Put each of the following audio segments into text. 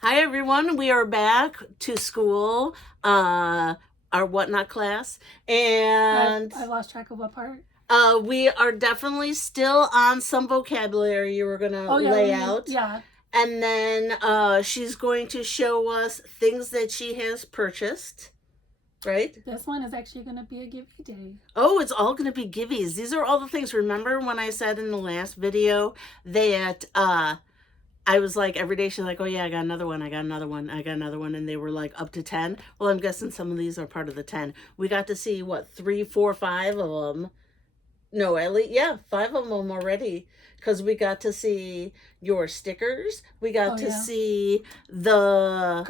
Hi everyone, we are back to school, our whatnot class, and I lost track of what part. we are definitely still on some vocabulary you were gonna lay out. Yeah. And then she's going to show us things that she has purchased, right? This one is actually going to be a Givy day. Oh, it's all going to be Givys. These are all the things. Remember when I said in the last video that I was like, every day she's like, oh yeah, I got another one, I got another one, I got another one. And they were like up to 10. Well, I'm guessing some of these are part of the 10. We got to see, what, 3, 4, 5 of them. No, at least, yeah, 5 of them already. Because we got to see your stickers. We got to see the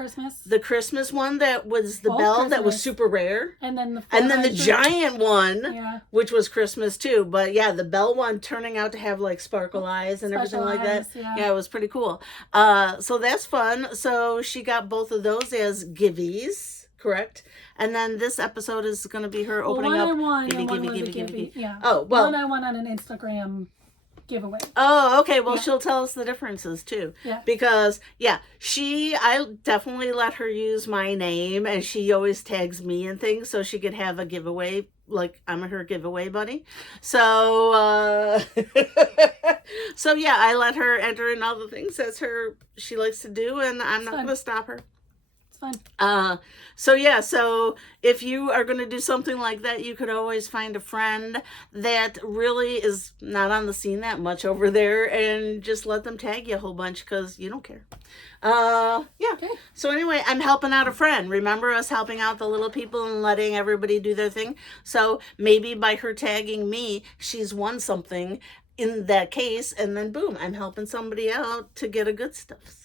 Christmas one that was the bell that was super rare. And then the giant one, which was Christmas too. But yeah, the bell one turning out to have like sparkle eyes and everything like that. Yeah, it was pretty cool. So that's fun. So she got both of those as Givys, correct? And then this episode is going to be her opening up. Givy. Yeah. Oh, well. One I won on an Instagram giveaway. Oh, okay. Well, she'll tell us the differences too. Yeah. Because, yeah, I definitely let her use my name, and she always tags me and things so she could have a giveaway. Like, I'm her giveaway buddy. So, so yeah, I let her enter in all the things she likes to do, and I'm not going to stop her. Fun. So if you are going to do something like that, you could always find a friend that really is not on the scene that much over there and just let them tag you a whole bunch because you don't care. Yeah. Okay. So anyway, I'm helping out a friend. Remember us helping out the little people and letting everybody do their thing? So maybe by her tagging me, she's won something in that case, and then boom, I'm helping somebody out to get a good stuff.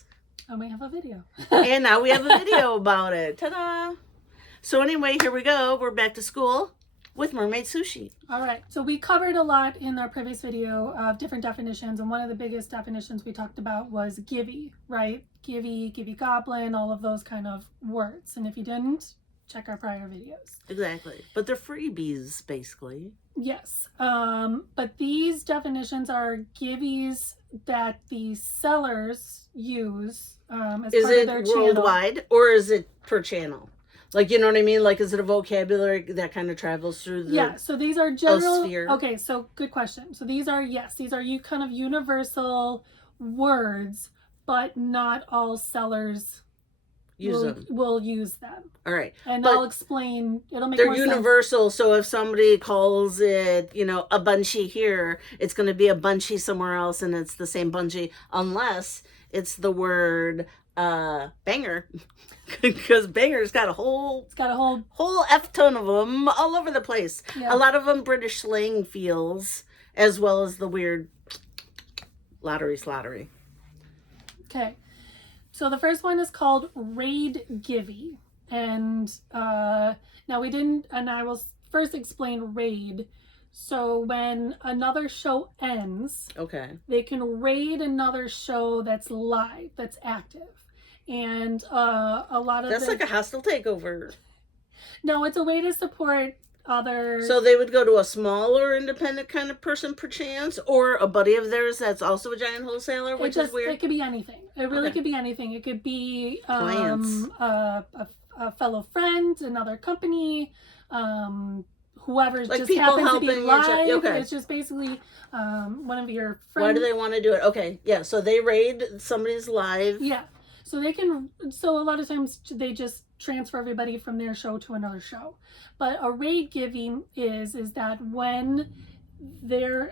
And we have a video. And now we have a video about it. Ta-da! So anyway, here we go. We're back to school with Mermaid Sushi. All right. So we covered a lot in our previous video of different definitions. And one of the biggest definitions we talked about was Givy, right? Givy goblin, all of those kind of words. And if you didn't, check our prior videos. Exactly. But they're freebies, basically. Yes. But these definitions are Givys that the sellers use as is part it of their worldwide channel. Or is it per channel? Like, you know what I mean? Like, is it a vocabulary that kind of travels through the so these are general sphere? Okay, so good question. So these are you kind of universal words, but not all sellers will use them. All right. And I'll explain. It'll make they're more universal, sense. so if somebody calls it, a bungee here, it's going to be a bungee somewhere else, and it's the same bungee, unless it's the word banger. Because banger's got a whole F ton of them all over the place. Yeah. A lot of them British slang feels, as well as the weird lottery slottery. Okay. So the first one is called Raid Givy. And now we didn't, and I will first explain raid. So when another show ends, they can raid another show that's live, that's active. And a lot of that's like a hostile takeover. No, it's a way to support other. So they would go to a smaller independent kind of person perchance, or a buddy of theirs that's also a giant wholesaler, which is weird. It could be anything. It really could be anything. It could be a fellow friend, another company, whoever like just happens to be live. It's just basically one of your friends. Why do they want to do it? Okay, yeah. So they raid somebody's live. Yeah. So they can. So a lot of times they just transfer everybody from their show to another show. But a raid giving is that when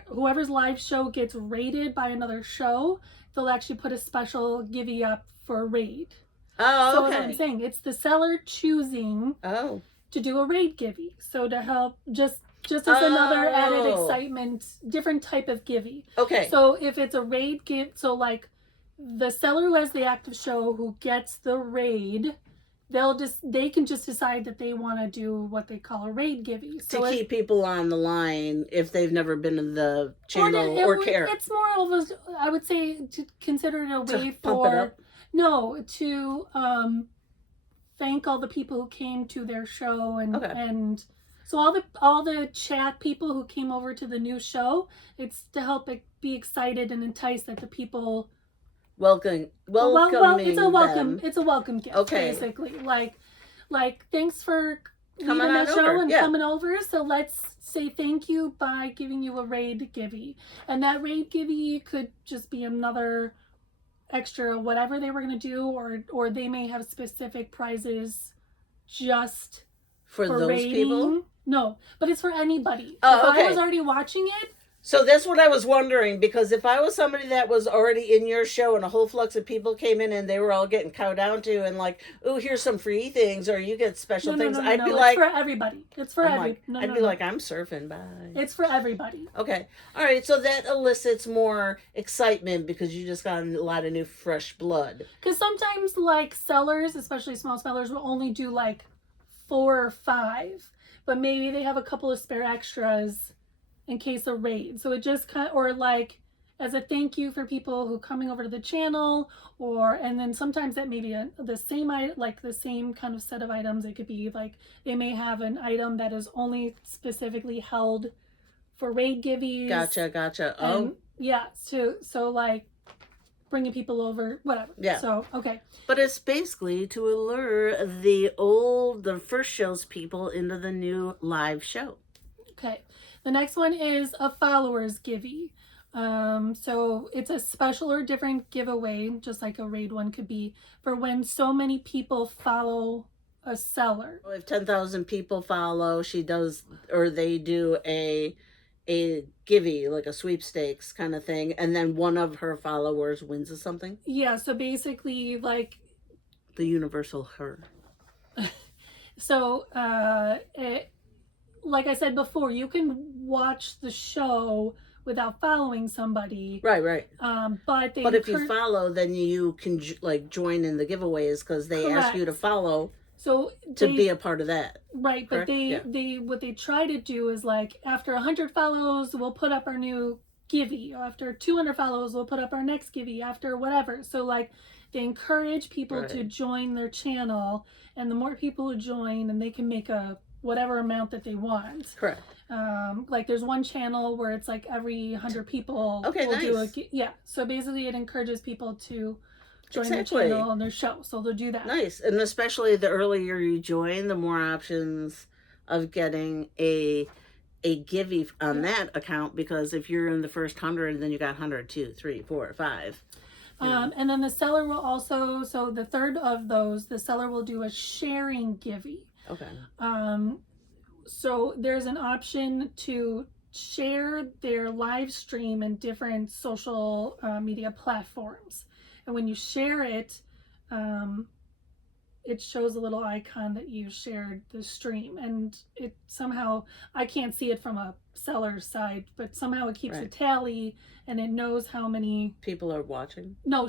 whoever's live show gets raided by another show, they'll actually put a special givey up for a raid. Oh, so what I'm saying, it's the seller choosing to do a raid givey. So to help just as another added excitement, different type of givey. Okay. So if it's a raid give, so like the seller who has the active show who gets the raid, they can just decide that they want to do what they call a raid givey. So to keep people on the line if they've never been in the channel or care. It's more of a, I would say, to consider it a way to thank all the people who came to their show and so all the chat people who came over to the new show, it's to help it be excited and entice that the people welcoming it's a welcome. them. It's a welcome gift, Okay. basically. Like thanks for Coming leaving on the show over, and yeah. coming over. So let's say thank you by giving you a raid Givy, and that raid Givy could just be another extra whatever they were gonna do, or they may have specific prizes just For those raiding. people? No, but it's for anybody. Oh, if okay. I was already watching it, So that's what I was wondering, because if I was somebody that was already in your show and a whole flux of people came in and they were all getting cowed down to and like, oh, here's some free things or you get special things, I'd be it's like, for everybody. It's for everybody. I'd be like, I'm surfing, bye. It's for everybody. Okay. All right. So that elicits more excitement because you just got a lot of new fresh blood. Because sometimes like sellers, especially small sellers, will only do like 4 or 5, but maybe they have a couple of spare extras in case of raid. So it just kind of, or like as a thank you for people who coming over to the channel, or and then sometimes that may be the same kind of set of items. It could be like they may have an item that is only specifically held for raid Givys. Gotcha. And, yeah. So like bringing people over, whatever. Yeah. So okay. But it's basically to allure the first show's people into the new live show. Okay. The next one is a followers Givy. So it's a special or different giveaway, just like a raid one could be, for when so many people follow a seller. If 10,000 people follow, she does, or they do a Givy, like a sweepstakes kind of thing, and then one of her followers wins something. Yeah, so basically like the universal her. So like I said before, you can watch the show without following somebody. Right. But if you follow, then you can like join in the giveaways because they ask you to follow. So to be a part of that. Right, but they what they try to do is like after 100 follows, we'll put up our new Givy. After 200 follows, we'll put up our next Givy. After whatever. So like they encourage people to join their channel, and the more people who join, and they can make a whatever amount that they want. Correct. Like there's one channel where it's like every 100 people will nice. do so basically it encourages people to join their channel on their show, so they'll do that. Nice. And especially the earlier you join, the more options of getting a Givy on that account, because if you're in the first 100, then you got 100, 2, 3, 4, 5. And then the seller will also, so the third of those, the seller will do a sharing Givy. Okay. So there's an option to share their live stream in different social media platforms. And when you share it, it shows a little icon that you shared the stream. And it somehow, I can't see it from a seller's side, but somehow it keeps a tally and it knows how many people are watching. No,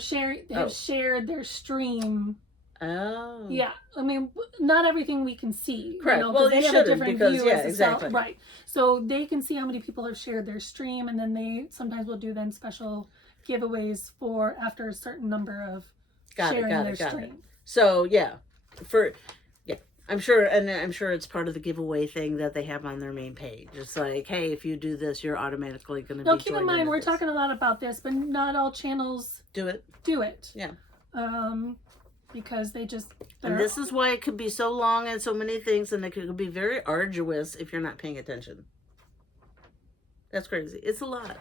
have shared their stream. Oh. Yeah. I mean, not everything we can see. Correct. You know, well, they you have a different view as exactly. Right. So they can see how many people have shared their stream, and then they sometimes will do then special giveaways for after a certain number of sharing their stream. So I'm sure it's part of the giveaway thing that they have on their main page. It's like, hey, if you do this, you're automatically going to be. No, keep in mind we're talking a lot about this, but not all channels do it. Yeah. Because they just. And this is why it could be so long and so many things, and it could be very arduous if you're not paying attention. That's crazy. It's a lot.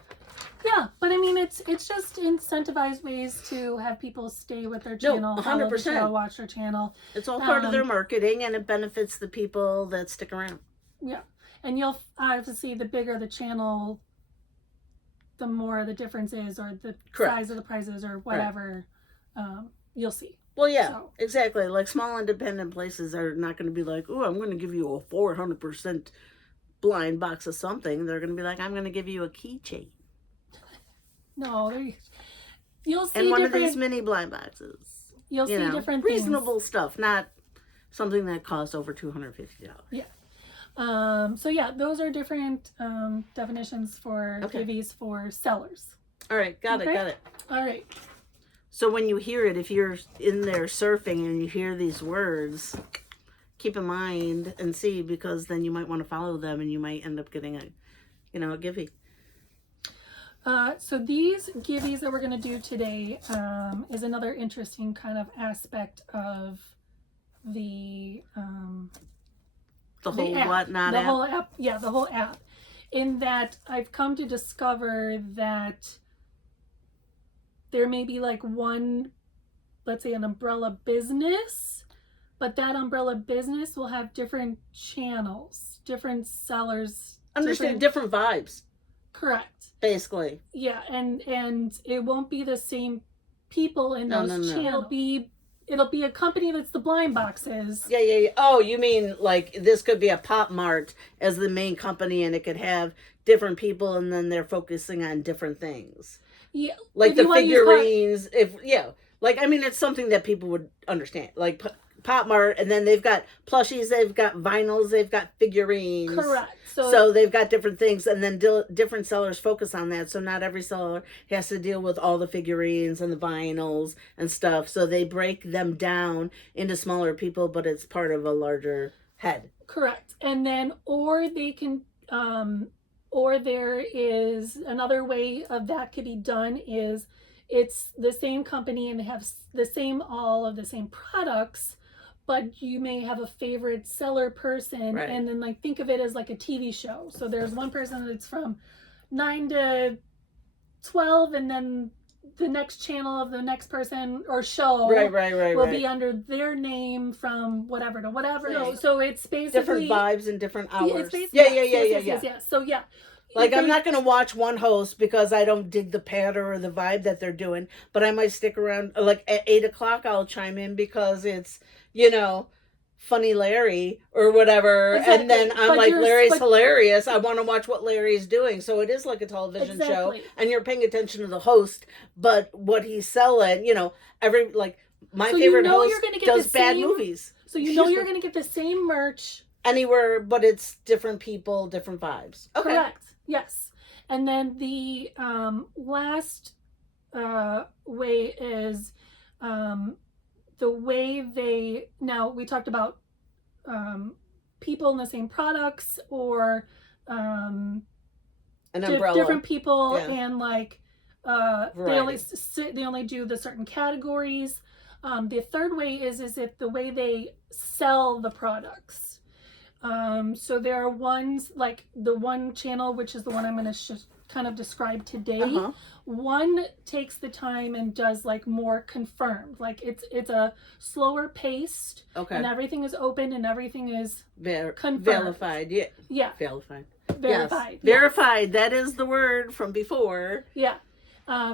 Yeah, but I mean, it's just incentivized ways to have people stay with their channel, 100%. Watch their channel. It's all part of their marketing, and it benefits the people that stick around. Yeah, and you'll obviously the bigger the channel, the more the difference is, or the size of the prizes, or whatever. You'll see. Well, yeah, exactly. Like small independent places are not going to be like, oh, I'm going to give you a 400% blind box of something. They're going to be like, I'm going to give you a keychain. No, you'll see. And one of these mini blind boxes. You'll see different reasonable stuff, not something that costs over $250. Yeah. So yeah, those are different definitions for Givys for sellers. All right, got it. All right. So when you hear it, if you're in there surfing and you hear these words, keep in mind and see, because then you might want to follow them and you might end up getting a Givy. So these Givys that we're going to do today is another interesting kind of aspect of the whole app. whatnot the app. whole app. Yeah, the whole app. In that I've come to discover that there may be like one, let's say an umbrella business, but that umbrella business will have different channels, different sellers. Understand different vibes. Correct. Basically. Yeah, and it won't be the same people in those channels. It'll be a company that's the blind boxes. Yeah. Oh, you mean like this could be a Pop Mart as the main company, and it could have different people, and then they're focusing on different things. Yeah, like the figurines. Like I mean, it's something that people would understand. Like Pop Mart, and then they've got plushies, they've got vinyls, they've got figurines. Correct. So they've got different things, and then different sellers focus on that. So not every seller has to deal with all the figurines and the vinyls and stuff. So they break them down into smaller people, but it's part of a larger head. Correct. And then, or they can, or there is another way of that could be done is it's the same company and they have all of the same products, but you may have a favorite seller person, right. And then like think of it as like a TV show. So there's one person that's from 9 to 12, and then the next channel of the next person or show will be under their name from whatever to whatever. So it's basically different vibes and different hours. Yeah. So yeah. Like, I'm not going to watch one host because I don't dig the patter or the vibe that they're doing, but I might stick around. Like, at 8 o'clock, I'll chime in because it's, Funny Larry or whatever. Exactly. And then I'm Larry's hilarious. I want to watch what Larry's doing. So it is like a television show, and you're paying attention to the host, but what he's selling, my favorite host does bad movies. So you're going to get the same merch anywhere, but it's different people, different vibes. Okay. Correct. Yes. And then the last way is the way now we talked about people in the same products or an umbrella. Different people and they only do the certain categories. The third way is if the way they sell the products. So there are ones like the one channel, which is the one I'm going to kind of describe today. Uh-huh. One takes the time and does more confirmed. It's a slower paced. Okay. And everything is open and everything is confirmed. Verified. Yeah. Yeah. Verified. Verified. Yes. Verified. That is the word from before. Yeah.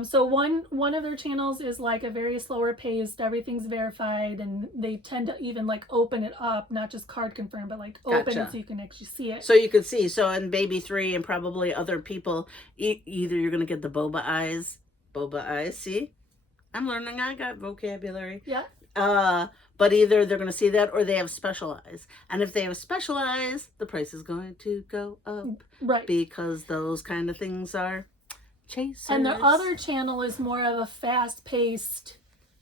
So one of their channels is a very slower paced, everything's verified, and they tend to even open it up, not just card confirm, but open it so you can actually see it. So you can see. So in Baby 3 and probably other people, either you're going to get the boba eyes. See? I'm learning. I got vocabulary. Yeah. But either they're going to see that or they have special eyes. And if they have special eyes, the price is going to go up. Right. Because those kind of things are chasers. And their other channel is more of a fast-paced,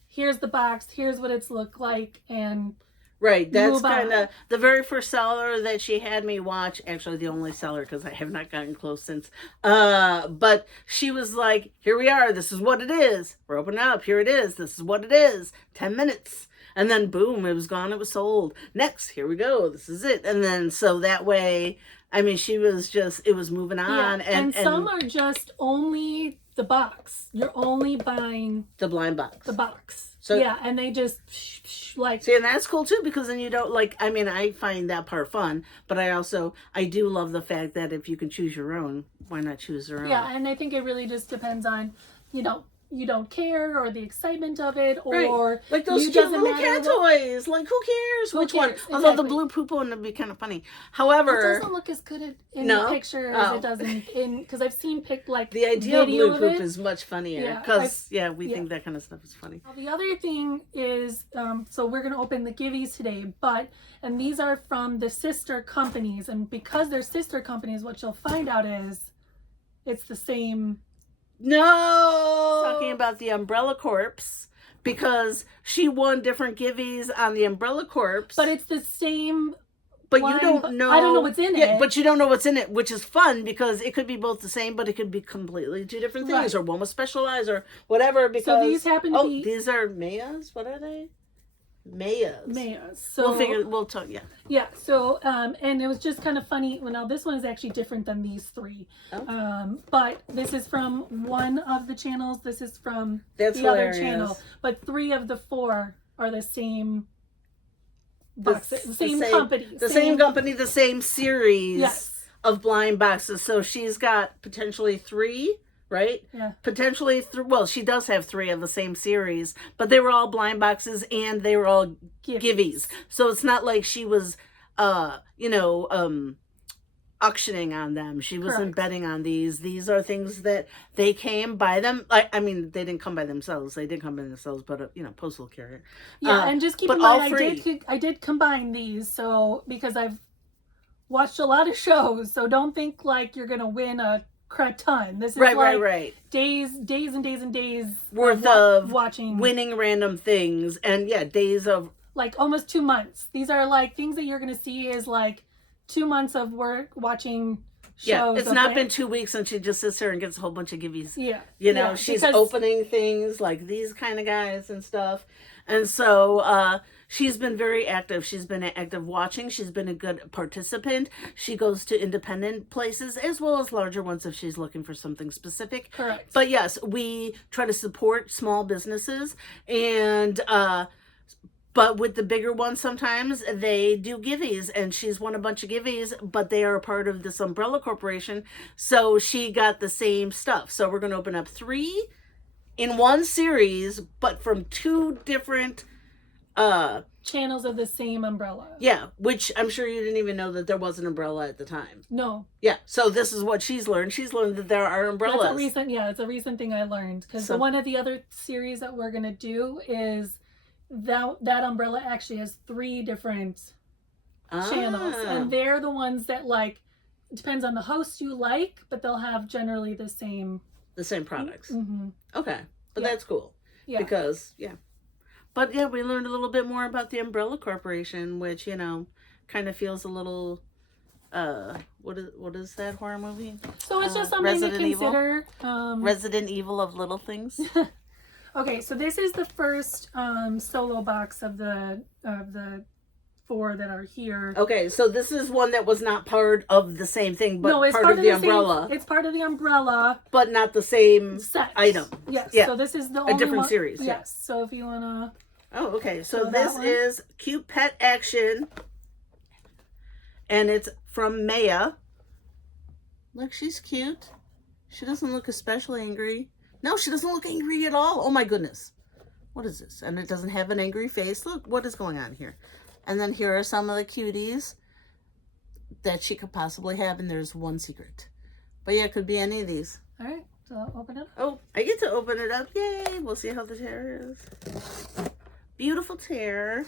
here's the box, here's what it's look like, and right, that's kind of the very first seller that she had me watch, actually the only seller because I have not gotten close since, but she was like, here we are, this is what it is, we're opening up, here it is, this is what it is, 10 minutes. And then boom, it was gone, it was sold. Next, here we go, this is it. And then so that way, I mean, she was just, it was moving on. Yeah. And some are just only the box. You're only buying the blind box. The box. So yeah, and they just see, and that's cool too, because then you don't I find that part fun, but I do love the fact that if you can choose your own, why not choose your own? Yeah, and I think it really just depends on, you don't care or the excitement of it, or like those cute little cat toys. Like, who cares which one? Exactly. Although the blue poop one would be kind of funny. However, it doesn't look as good in the picture as it does in because I've seen the idea of blue poop is much funnier because we think that kind of stuff is funny. Now, the other thing is so we're gonna open the Givys today, and these are from the sister companies, and because they're sister companies, what you'll find out is it's the same. No, talking about the Umbrella Corps because she won different Givys on the Umbrella Corps, but it's the same But wine, you don't but know. I don't know what's in Yeah, it. but you don't know what's in it, which is fun because it could be both the same, but it could be completely two different things, Right. or one was specialized, or whatever. Because So these happen to be these are mayas. What are they? Mayas. mayas. So We'll talk. Yeah. yeah. So and it was just kind of funny. Well, now this one is actually different than these three. Oh. But this is from one of the channels. This is from That's the hilarious. other channel. But 3 of the 4 are the same boxes, the same company. The same company, the same series Yes. of blind boxes. So she's got potentially 3, right? Yeah. Potentially 3. Well, she does have 3 of the same series, but they were all blind boxes and they were all Givys. So it's not like she was, auctioning on them. She wasn't betting on these. These are things that they came by them. I mean, they didn't come by themselves. They did come by themselves, but postal carrier. Yeah, and just keep in mind, I did combine these, so because I've watched a lot of shows, so don't think like you're gonna win a crap ton. This is right. Days and days and days worth of watching, winning random things, and days of like almost 2 months. These are like things that you're gonna see is like 2 months of work watching shows. Yeah, it's not been 2 weeks and she just sits there and gets a whole bunch of Givys. Yeah. She's opening things like these kind of guys and stuff. And so she's been very active. She's been active watching. She's been a good participant. She goes to independent places as well as larger ones if she's looking for something specific. Correct. But yes, we try to support small businesses, and but with the bigger ones, sometimes they do Givys, and she's won a bunch of Givys, but they are a part of this umbrella corporation. So she got the same stuff. So we're going to open up 3 in one series, but from 2 different channels of the same umbrella. Yeah, which I'm sure you didn't even know that there was an umbrella at the time. No. Yeah, so this is what she's learned. She's learned that there are umbrellas. It's a recent thing I learned. Because one of the other series that we're going to do is that umbrella actually has 3 different channels, and they're the ones that it depends on the host you like, but they'll have generally the same products. Mm-hmm. Okay, but that's cool. Because but we learned a little bit more about the Umbrella Corporation, which kind of feels a little what is that horror movie? So it's just something to consider. Resident Evil of little things. Okay, so this is the first solo box of the 4 that are here. Okay, so this is one that was not part of the same thing, but it's part of the umbrella. It's part of the umbrella, but not the same set item. Yes. Yeah. So this is the only different series. Yes. So if you wanna. Oh, okay. So this is Cute Pet Action, and it's from Maya. Look, she's cute. She doesn't look especially angry. No, she doesn't look angry at all. Oh my goodness. What is this? And it doesn't have an angry face. Look, what is going on here? And then here are some of the cuties that she could possibly have, and there's one secret. But yeah, it could be any of these. All right, so I'll open it up. Oh, I get to open it up. Yay. We'll see how the tear is. Beautiful tear.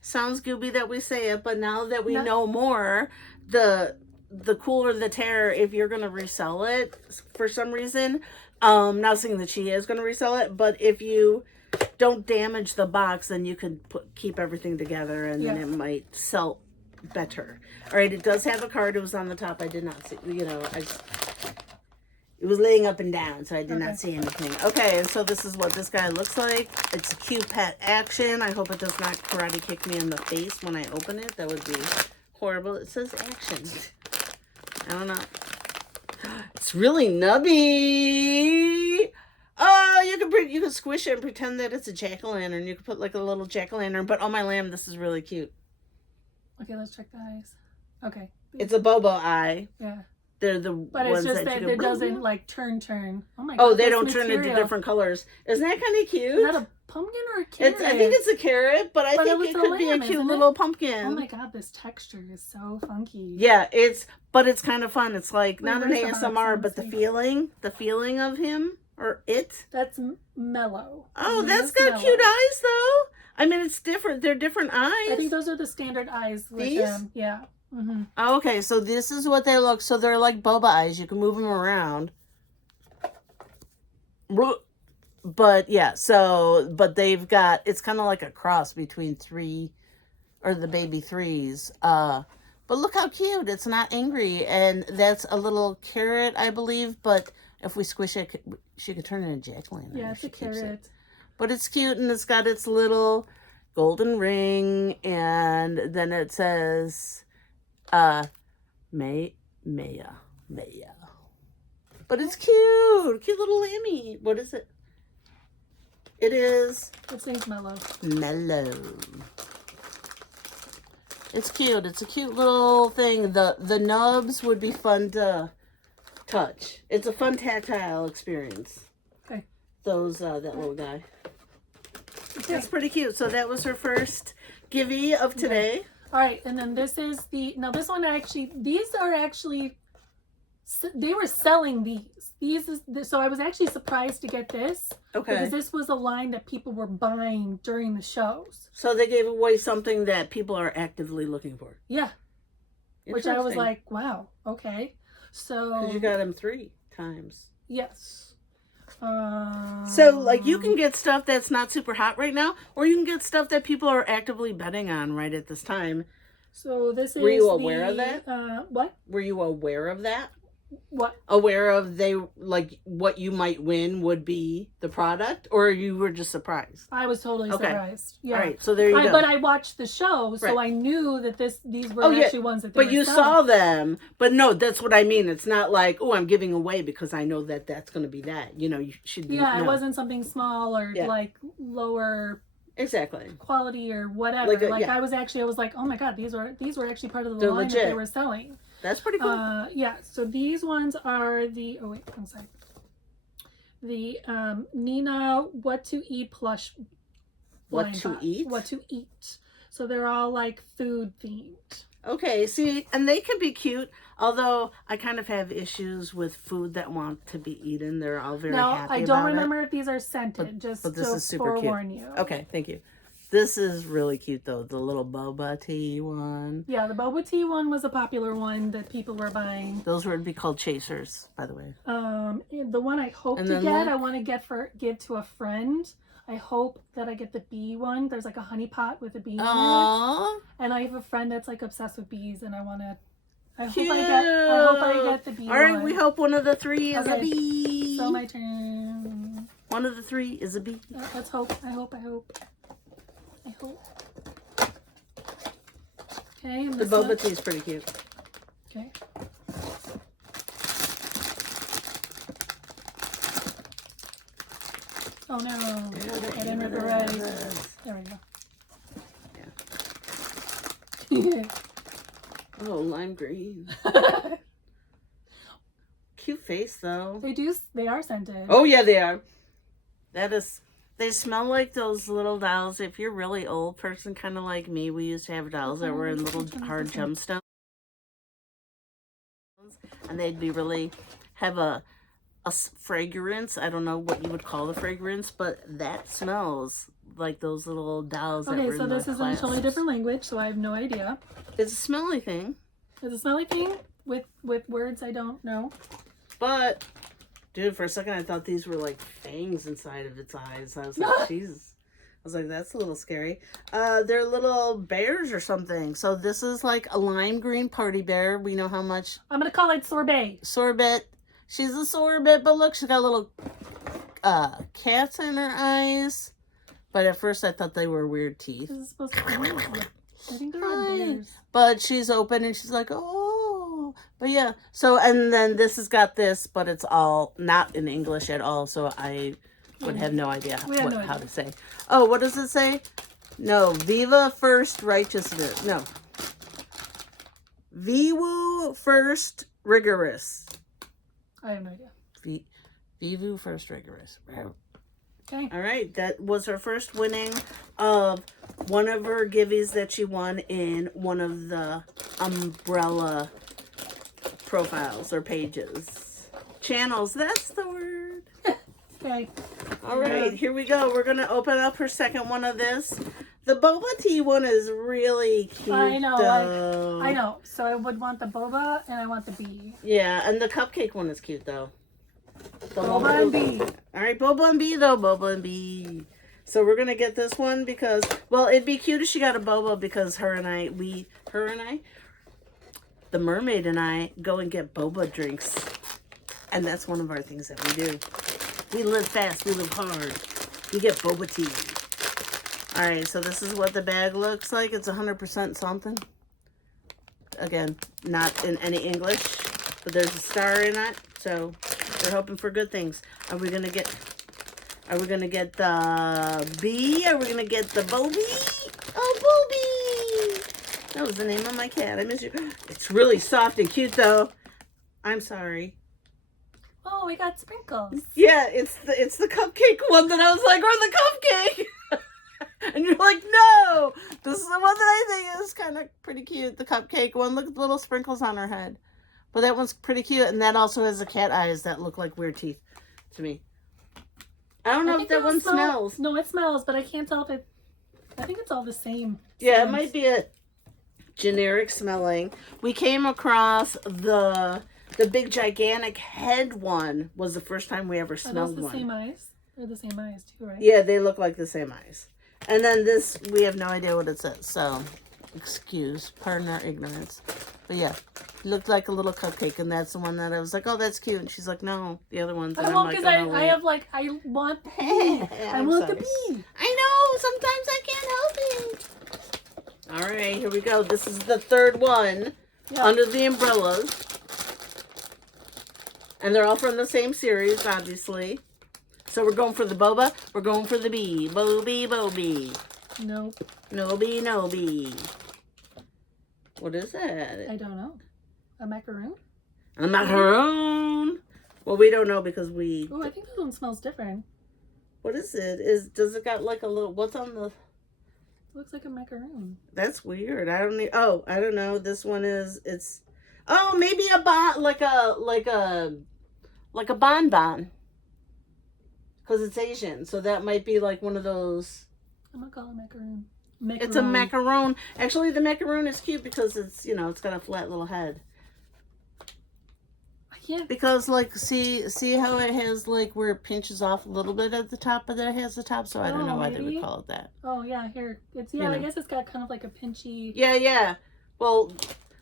Sounds gooby that we say it, but now that we know more, the cooler the tear if you're going to resell it for some reason. Not saying that she is going to resell it, but if you don't damage the box, then you can keep everything together, and then it might sell better. All right, it does have a card. It was on the top. I did not see, it was laying up and down, so I did not see anything. Okay, and so this is what this guy looks like. It's a Cute Pet Action. I hope it does not karate kick me in the face when I open it. That would be horrible. It says action. I don't know. It's really nubby. Oh, you can squish it and pretend that it's a jack-o'-lantern. You can put like a little jack-o'-lantern, but oh my lamb, this is really cute. Okay, let's check the eyes. Okay. It's a Bobo eye. Yeah. They're the but ones it's just that it doesn't like turn. Oh my god. Oh, they don't turn into different colors. Isn't that kind of cute? Is that a pumpkin or a carrot? I think it's a carrot, but I think it could be a cute little pumpkin. Oh my god, this texture is so funky. Yeah, it's kind of fun. It's like not an ASMR, but the feeling of him or it. That's mellow. Oh, that's got cute eyes though. I mean, it's different. They're different eyes. I think those are the standard eyes with them. Yeah. Mm-hmm. Okay, so this is what they look. So they're like boba eyes. You can move them around. But yeah, but they've got, it's kind of like a cross between the baby 3s. But look how cute. It's not angry. And that's a little carrot, I believe. But if we squish it, she could turn into a jack-o'-lantern. Yeah, it's a carrot. But it's cute, and it's got its little golden ring. And then it says, Maya. But it's cute. Cute little lammy. What is it? It is... Its name's Mellow. Mellow. It's cute. It's a cute little thing. The nubs would be fun to touch. It's a fun tactile experience. Okay. Those, that little guy. Okay. It's pretty cute. So that was her first Givy of today. Okay. All right, and then this is the, now this one actually, these are actually, they were selling these. So I was actually surprised to get this. Okay. Because this was a line that people were buying during the shows. So they gave away something that people are actively looking for. Yeah. Which I was like, wow, okay. So. Because you got them 3 times. Yes. So, like, you can get stuff that's not super hot right now, or you can get stuff that people are actively betting on right at this time. So this is. Were you aware of that? What? Were you aware of that? What? Aware of like what you might win would be the product, or you were just surprised? I was totally surprised. Yeah. All right, so there you go. But I watched the show, so Right. I knew that these were actually ones that they But were you selling. saw them. But no, that's what I mean. It's not like, oh, I'm giving away because I know that that's going to be that. You know, you should be. Yeah, no. it wasn't something small or Yeah. like lower Exactly. quality or whatever. I was like, oh my god, these were actually part of the They're line legit. that they were selling. That's pretty cool. Yeah. So these ones are the. Oh wait, I'm sorry. The Nina What to Eat plush. What to eat? What to eat. So they're all like food themed. Okay, see, and they can be cute, although I kind of have issues with food that want to be eaten. They're all very happy about it. I don't remember if these are scented, but this is super forewarn cute. you. Okay, thank you. This is really cute, though. The little boba tea one. Yeah, the boba tea one was a popular one that people were buying. Those would be called chasers, by the way. The one I hope to get, I want to give to a friend. I hope that I get the bee one. There's like a honey pot with a bee in it. And I have a friend that's like obsessed with bees, and I hope I get the bee one. All right, we hope one of the 3 is a bee. So my turn. One of the 3 is a bee. Let's hope. I hope. Okay. The boba tea is pretty cute. Okay. Oh no. I didn't rip it right. There we go. Yeah. Oh, lime green. Cute face, though. They are scented. Oh, yeah, they are. They smell like those little dolls. If you're a really old person, kind of like me, we used to have dolls that were in little hard gemstones. And they'd be really, have a fragrance. I don't know what you would call the fragrance, but that smells like those little dolls that were in the Okay, so this is in a totally different language, so I have no idea. It's a smelly thing. It's a smelly thing with words I don't know. But... dude, for a second I thought these were like fangs inside of its eyes. I was like, Jesus. I was like, that's a little scary. They're little bears or something. So this is like a lime green party bear. We know how much. I'm going to call it sorbet. Sorbet. She's a sorbet, but look, she's got little cats in her eyes. But at first I thought they were weird teeth. This is supposed to be I think they're bears. But she's open and she's like, oh. But yeah. So, and then this has got this, but it's all not in English at all. So I would have no idea how to say. Oh, what does it say? No. Viva first righteousness. No. Vivu first rigorous. I have no idea. Vivu first rigorous. Okay. All right. That was her first winning of one of her Givys that she won in one of the umbrella profiles or pages. Channels. That's the word. Okay. All right. Here we go. We're going to open up her second one of this. The boba tea one is really cute. I know. Though. I know. So I would want the boba and I want the bee. Yeah. And the cupcake one is cute though. Boba and bee. All right, Boba and bee though. Boba and bee. So we're gonna get this one because, well, it'd be cute if she got a Boba because her and I, the mermaid and I go and get boba drinks. And that's one of our things that we do. We live fast, we live hard. We get boba tea. Alright, so this is what the bag looks like. It's 100% something. Again, not in any English, but there's a star in it, so we're hoping for good things. Are we gonna get the bee? Are we gonna get the Bobby? Oh, Bobby! That was the name of my cat. I miss you. It's really soft and cute, though. I'm sorry. Oh, we got sprinkles. Yeah, it's the cupcake one that I was like, or the cupcake. And you're like, no, this is the one that I think is kind of pretty cute. The cupcake one. Look at the little sprinkles on her head. But that one's pretty cute. And that also has the cat eyes that look like weird teeth to me. I don't know if that one smells. No, it smells, but I can't tell if it... I think it's all the same. Yeah, it might be a generic smelling. We came across the big gigantic head one was the first time we ever smelled one. Are those the same eyes? They're the same eyes too, right? Yeah, they look like the same eyes. And then this, we have no idea what it says, so pardon our ignorance. But yeah, it looked like a little cupcake, and that's the one that I was like, oh, that's cute. And she's like, no, the other ones. I won't, because I want the bee. I want the bee. I know, sometimes I can't help it. All right, here we go. This is the third one under the umbrellas. And they're all from the same series, obviously. So we're going for the boba. We're going for the bee. Bobby. Nope. No bee. What is that? I don't know. A macaroon? A macaroon. Well, we don't know because we... Oh, I think this one smells different. What is it? Does it got like a little... What's on the... It looks like a macaroon. That's weird. I don't need... Oh, I don't know. This one is... It's... Oh, maybe a bon... Like a bonbon. Because it's Asian. So that might be like one of those... I'm going to call it macaroon. It's a macaroon. Actually, the macaroon is cute because it's, you know, it's got a flat little head. Yeah. Because, like, see how it has, like, where it pinches off a little bit at the top, but then it has the top, so I don't know why they would call it that. Oh, yeah, here. It's, yeah, I guess it's got kind of like a pinchy... Yeah. Well,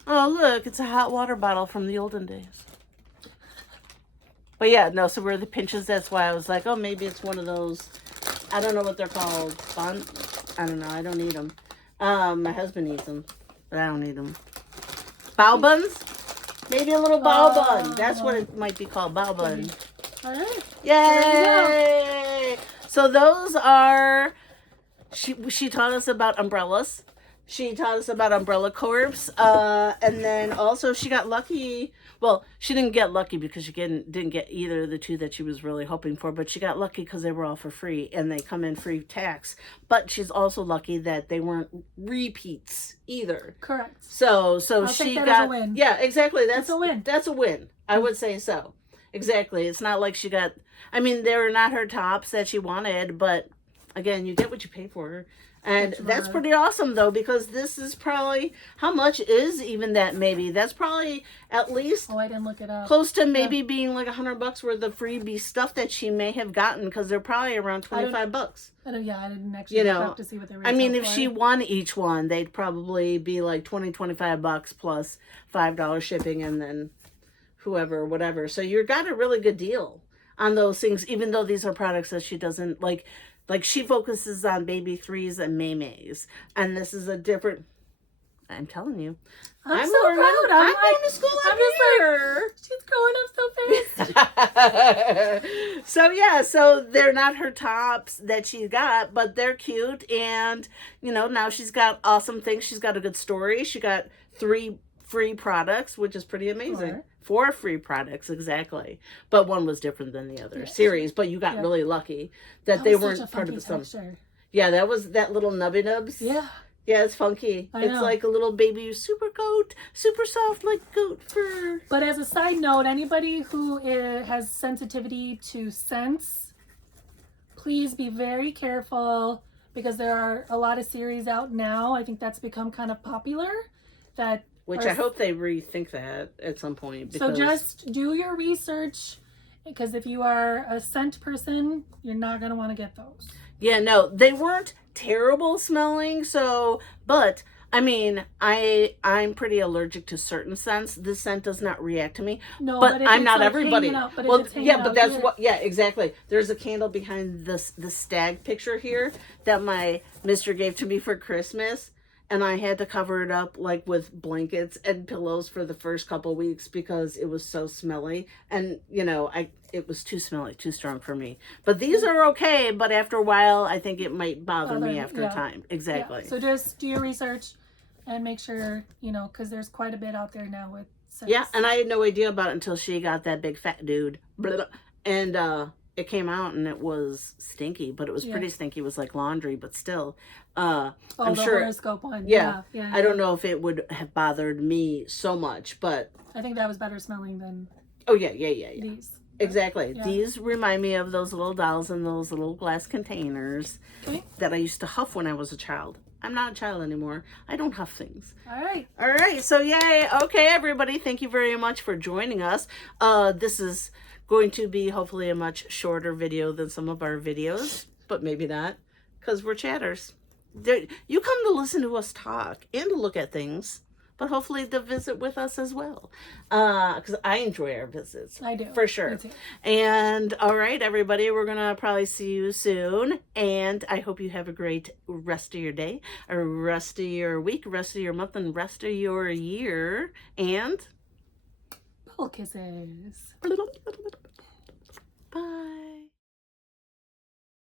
oh, look, it's a hot water bottle from the olden days. But, yeah, no, so where the pinches, that's why I was like, oh, maybe it's one of those... I don't know what they're called. I don't know. I don't need them. My husband needs them, but I don't need them. Bao buns? Maybe a little bao bun. That's what it might be called, bao bun. All right. Yay! So those are... She taught us about umbrellas. She taught us about Umbrella Corps. And then also she got lucky... Well, she didn't get lucky because she didn't get either of the two that she was really hoping for, but she got lucky because they were all for free and they come in free tax. But she's also lucky that they weren't repeats either. Correct. So I'll she take that got as a win. Yeah, exactly. That's a win. That's a win. I would say so. Exactly. It's not like she got... I mean, they were not her tops that she wanted, but again, you get what you pay for. And that's pretty awesome, though, because this is probably... How much is even that, maybe? That's probably at least... Oh, I didn't look it up. Close to maybe being like $100 worth of freebie stuff that she may have gotten, because they're probably around $25. I didn't actually look up to see what they were. I mean, if she won each one, they'd probably be like $25 plus $5 shipping, and then whatever. So you got a really good deal on those things, even though these are products that she doesn't like. Like, she focuses on baby threes and Mermaids. And this is a different... I'm telling you. I'm so proud. I'm going to school up here. She's growing up so fast. So, yeah. So, they're not her tops that she got, but they're cute. And, you know, now she's got awesome things. She's got a good story. She got 3 free products, which is pretty amazing. 4 free products, exactly. But one was different than the other series. But you got really lucky that they weren't part of the summer. Yeah, that was that little nubby nubs. Yeah. Yeah, it's funky. It's like a little baby super coat, super soft like goat fur. But as a side note, anybody who has sensitivity to scents, please be very careful, because there are a lot of series out now. I think that's become kind of popular. Which I hope they rethink that at some point. So just do your research, because if you are a scent person, you're not going to want to get those. Yeah, no, they weren't terrible smelling, but I mean, I'm pretty allergic to certain scents. This scent does not react to me, No, but if I'm it's, not like, everybody. hanging out- but if Well, it's hanging yeah, but out that's here- what. Yeah, exactly. There's a candle behind this the stag picture here that my mister gave to me for Christmas, and I had to cover it up like with blankets and pillows for the first couple weeks because it was so smelly, and it was too smelly, too strong for me. But these are okay. But after a while, I think it might bother me after yeah. time. Exactly. Yeah. So just do your research and make sure, because there's quite a bit out there now with scents. Yeah, and I had no idea about it until she got that big fat dude. Blah, blah. And it came out and it was stinky, but it was pretty stinky. It was like laundry, but still. I'm the sure. horoscope one. Yeah, Yeah. I don't know if it would have bothered me so much, but. I think that was better smelling than Oh, yeah. these. Exactly. Yeah. These remind me of those little dolls in those little glass containers that I used to huff when I was a child. I'm not a child anymore. I don't huff things. All right. All right. So, yay. Okay, everybody. Thank you very much for joining us. This is going to be hopefully a much shorter video than some of our videos, but maybe not because we're chatters. You come to listen to us talk and to look at things, but hopefully to visit with us as well, because I enjoy our visits. I do. For sure. Me too. And all right, everybody, we're going to probably see you soon. And I hope you have a great rest of your day, a rest of your week, rest of your month, and rest of your year. And Bubble kisses. bye.